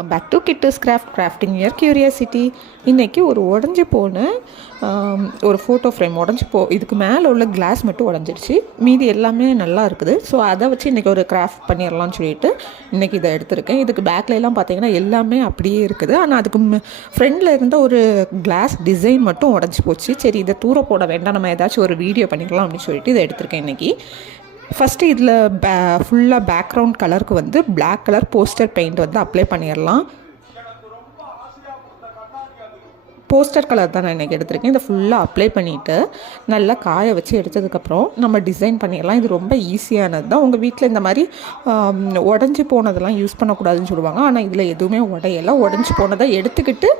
Welcome back to kids craft crafting your curiosity இன்றைக்கி ஒரு உடஞ்சி போன ஒரு ஃபோட்டோ ஃப்ரேம் உடஞ்சி போ இதுக்கு மேலே உள்ள கிளாஸ் மட்டும் உடஞ்சிருச்சு. மீதி எல்லாமே நல்லா இருக்குது. ஸோ அதை வச்சு இன்றைக்கி ஒரு கிராஃப்ட் பண்ணிடலாம்னு சொல்லிட்டு இன்றைக்கி இதை எடுத்திருக்கேன். இதுக்கு பேக்கில் எல்லாம் பார்த்தீங்கன்னா எல்லாமே அப்படியே இருக்குது. ஆனால் அதுக்கு ஃப்ரெண்டில் இருந்த ஒரு கிளாஸ் டிசைன் மட்டும் உடஞ்சி போச்சு. சரி இதை தூர போட வேண்டாம். நம்ம ஏதாச்சும் ஒரு வீடியோ பண்ணிக்கலாம் அப்படின்னு சொல்லிட்டு இதை எடுத்திருக்கேன் இன்றைக்கி ஃபஸ்ட்டு இதில் பே ஃபுல்லாக பேக்ரவுண்ட் கலருக்கு வந்து பிளாக் கலர் போஸ்டர் பெயிண்ட் வந்து அப்ளை பண்ணிடலாம் போஸ்டர் கலர் தான் நான் இன்றைக்கி எடுத்திருக்கேன். இதை ஃபுல்லாக அப்ளை பண்ணிவிட்டு நல்லா காய வச்சு எடுத்ததுக்கப்புறம் நம்ம டிசைன் பண்ணிடலாம் இது ரொம்ப ஈஸியானது தான். உங்கள் வீட்டில் இந்த மாதிரி உடஞ்சி போனதெல்லாம் யூஸ் பண்ணக்கூடாதுன்னு சொல்லுவாங்க. ஆனால் இதில் எதுவுமே உடையலை. உடஞ்சி போனதை எடுத்துக்கிட்டு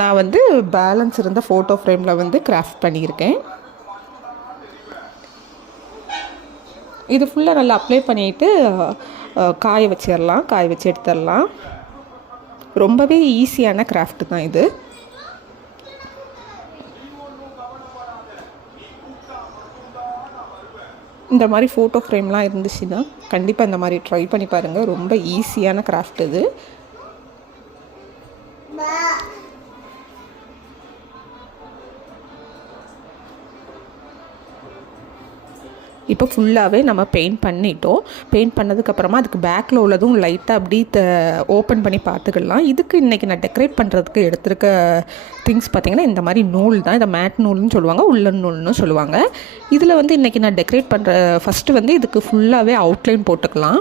நான் வந்து பேலன்ஸ் இருந்த ஃபோட்டோ ஃப்ரேமில் வந்து கிராஃப்ட் பண்ணியிருக்கேன். இது ஃபுல்லாக நல்லா அப்ளை பண்ணிவிட்டு காய வச்சிடலாம் காய வச்சு எடுத்துடலாம் ரொம்பவே ஈஸியான கிராஃப்ட் தான் இது. இந்த மாதிரி ஃபோட்டோ ஃப்ரேம்லாம் இருந்துச்சுன்னா கண்டிப்பாக இந்த மாதிரி ட்ரை பண்ணி பாருங்கள் ரொம்ப ஈஸியான கிராஃப்ட் இது. இப்போ ஃபுல்லாகவே நம்ம பெயிண்ட் பண்ணிட்டோம். பெயிண்ட் பண்ணதுக்கப்புறமா அதுக்கு பேக்கில் உள்ளதும் லைட்டாக அப்படி த ஓப்பன் பண்ணி பார்த்துக்கலாம். இதுக்கு இன்றைக்கி நான் டெக்கரேட் பண்ணுறதுக்கு எடுத்திருக்க திங்ஸ் பார்த்திங்கன்னா இந்த மாதிரி நூல் தான். இதை மேட் நூல்னு சொல்லுவாங்க உள்ளன் நூல்னு சொல்லுவாங்க. இதில் வந்து இன்றைக்கி நான் டெக்கரேட் பண்ணுற ஃபஸ்ட்டு வந்து இதுக்கு ஃபுல்லாகவே அவுட்லைன் போட்டுக்கலாம்.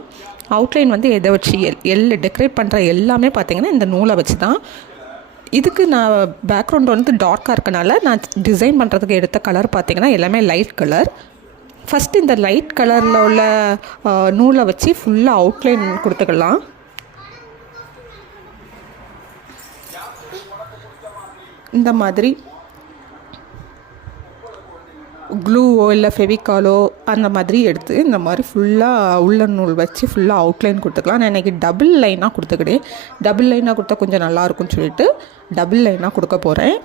அவுட்லைன் வந்து எதை வச்சு எல் எல் டெக்கரேட் பண்ணுற எல்லாமே பார்த்திங்கன்னா இந்த நூலை வச்சு தான் இதுக்கு நான் பேக்ரவுண்ட் வந்து டார்க்காக இருக்கனால நான் டிசைன் பண்ணுறதுக்கு எடுத்த கலர் பார்த்திங்கன்னா எல்லாமே லைட் கலர் ஃபஸ்ட்டு இந்த லைட் கலரில் உள்ள நூலை வச்சு ஃபுல்லாக அவுட்லைன் கொடுத்துக்கலாம். இந்த மாதிரி க்ளூவோ இல்லை ஃபெவிகாலோ அந்த மாதிரி எடுத்து இந்த மாதிரி ஃபுல்லாக உள்ள நூல் வச்சு ஃபுல்லாக அவுட்லைன் கொடுத்துக்கலாம். நான் இன்றைக்கி டபுள் லைனாக கொடுத்துக்கிட்டேன். டபுள் லைனாக கொடுத்தா கொஞ்சம் நல்லாயிருக்கும்னு சொல்லிட்டு டபுள் லைனாக கொடுக்க போகிறேன்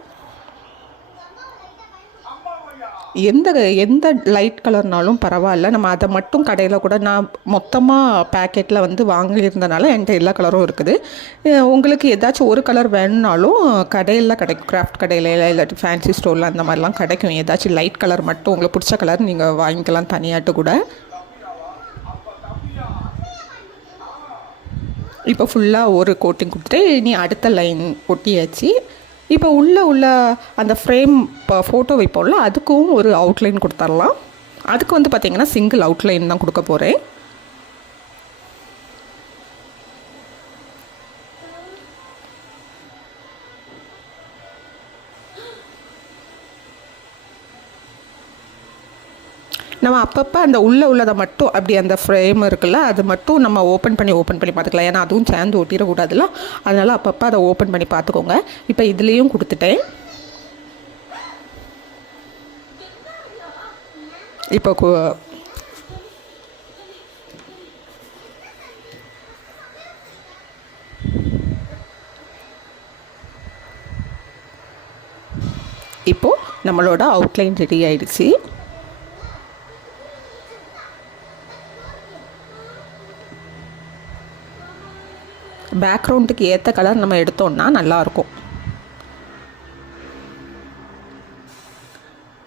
எந்த எந்த லைட் கலர்னாலும் பரவாயில்ல. நம்ம அதை மட்டும் கடையில் கூட நான் மொத்தமாக பேக்கெட்டில் வந்து வாங்கியிருந்தனால என்கிட்ட எல்லா கலரும் இருக்குது. உங்களுக்கு ஏதாச்சும் ஒரு கலர் வேணும்னாலும் கடையில் கிடைக்கும் கிராஃப்ட் கடையில் இல்லாட்டி ஃபேன்சி ஸ்டோரில் அந்த மாதிரிலாம் கிடைக்கும். ஏதாச்சும் லைட் கலர் மட்டும் உங்களுக்கு பிடிச்ச கலர் நீங்கள் வாங்கிக்கலாம் தனியாட்டு கூட. இப்போ ஃபுல்லாக ஒரு கோட்டிங் கொடுத்துட்டு இனி அடுத்த லைன் ஒட்டியாச்சு. இப்போ உள்ளே உள்ள அந்த ஃப்ரேம் இப்போ ஃபோட்டோ வைப்போம்ல அதுக்கும் ஒரு அவுட்லைன் கொடுத்துர்லாம். அதுக்கு வந்து பார்த்திங்கன்னா சிங்கிள் அவுட்லைன் தான் கொடுக்க போகிறேன் நம்ம அப்பப்போ அந்த உள்ளே உள்ளதை மட்டும் அப்படி அந்த ஃப்ரேம் இருக்குல்ல அது மட்டும் நம்ம ஓப்பன் பண்ணி ஓப்பன் பண்ணி பார்த்துக்கலாம். ஏன்னா அதுவும் சேர்ந்து ஒட்டிடக்கூடாதுல்ல அதனால் அப்பப்போ அதை ஓப்பன் பண்ணி பார்த்துக்கோங்க. இப்போ இதுலேயும் கொடுத்துட்டேன். இப்போ கு- இப்போது நம்மளோட அவுட்லைன் ரெடி ஆயிடுச்சு. பேக்ரவுண்டுக்கு ஏற்ற கலர் நம்ம எடுத்தோம்னா நல்லாயிருக்கும்.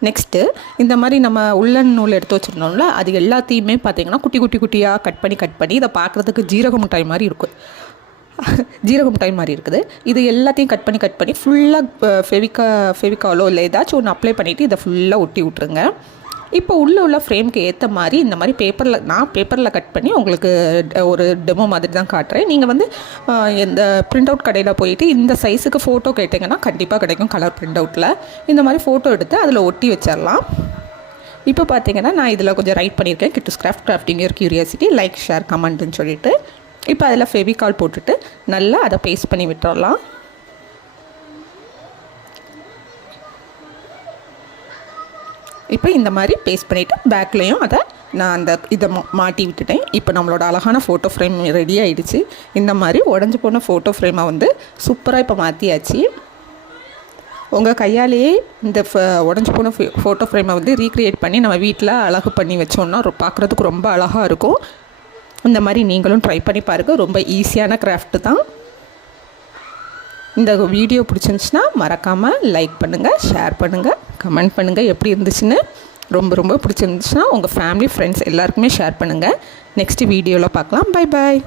நெக்ஸ்ட்டு இந்த மாதிரி நம்ம உள்ளன் நூல் எடுத்து வச்சுருந்தோம்ல அது எல்லாத்தையுமே பார்த்திங்கன்னா குட்டி குட்டி குட்டியாக கட் பண்ணி கட் பண்ணி இதை பார்க்குறதுக்கு ஜீரக மிட்டாய் மாதிரி இருக்கும் ஜீரக மிட்டாய் மாதிரி இருக்குது. இது எல்லாத்தையும் கட் பண்ணி கட் பண்ணி ஃபுல்லாக ஃபெவிக்கா ஃபெவிக்காலோ இல்லை ஏதாச்சும் ஒன்று அப்ளை பண்ணிவிட்டு இதை ஃபுல்லாக ஒட்டி விட்ருங்க இப்போ உள்ளே உள்ள ஃப்ரேம்க்கு ஏற்ற மாதிரி இந்த மாதிரி பேப்பரில் நான் பேப்பரில் கட் பண்ணி உங்களுக்கு ஒரு டெமோ மாதிரி தான் காட்டுறேன். நீங்கள் வந்து இந்த பிரிண்ட் அவுட் கடையில் போயிட்டு இந்த சைஸுக்கு ஃபோட்டோ கேட்டிங்கன்னா கண்டிப்பாக கிடைக்கும் கலர் பிரிண்ட் அவுட்டில் இந்த மாதிரி ஃபோட்டோ எடுத்து அதில் ஒட்டி வச்சிடலாம். இப்போ பார்த்தீங்கன்னா நான் இதில் கொஞ்சம் ரைட் பண்ணியிருக்கேன். Kids craft crafting your curiosity like share கமெண்ட்டுன்னு சொல்லிட்டு. இப்போ அதில் ஃபெவிகால் போட்டுட்டு நல்லா அதை பேஸ்ட் பண்ணி விட்டுறலாம். இப்போ இந்த மாதிரி பேஸ்ட் பண்ணிவிட்டு பேக்லேயும் அதை நான் அந்த இதை மா- மாட்டி விட்டுட்டேன். இப்போ நம்மளோட அழகான ஃபோட்டோ ஃப்ரேம் ரெடி ஆகிடுச்சு இந்த மாதிரி உடஞ்சி போன ஃபோட்டோ ஃப்ரேமை வந்து சூப்பராக இப்போ மாற்றியாச்சு உங்கள் கையாலேயே இந்த உடஞ்சி போன ஃபோட்டோ ஃப்ரேமை வந்து ரீக்ரியேட் பண்ணி நம்ம வீட்டில் அழகு பண்ணி வச்சோம்னா பார்க்குறதுக்கு ரொம்ப அழகாக இருக்கும். இந்த மாதிரி நீங்களும் ட்ரை பண்ணி பாருங்கள் ரொம்ப ஈஸியான கிராஃப்ட்டு தான். இந்த வீடியோ பிடிச்சிருந்துச்சுன்னா மறக்காமல் லைக் பண்ணுங்கள் ஷேர் பண்ணுங்கள் கமெண்ட் பண்ணுங்கள் எப்படி இருந்துச்சுன்னு ரொம்ப ரொம்ப பிடிச்சிருந்துச்சுன்னா உங்கள் ஃபேமிலி ஃப்ரெண்ட்ஸ் எல்லாருக்குமே ஷேர் பண்ணுங்கள் நெக்ஸ்ட் வீடியோவில் பார்க்கலாம். Bye bye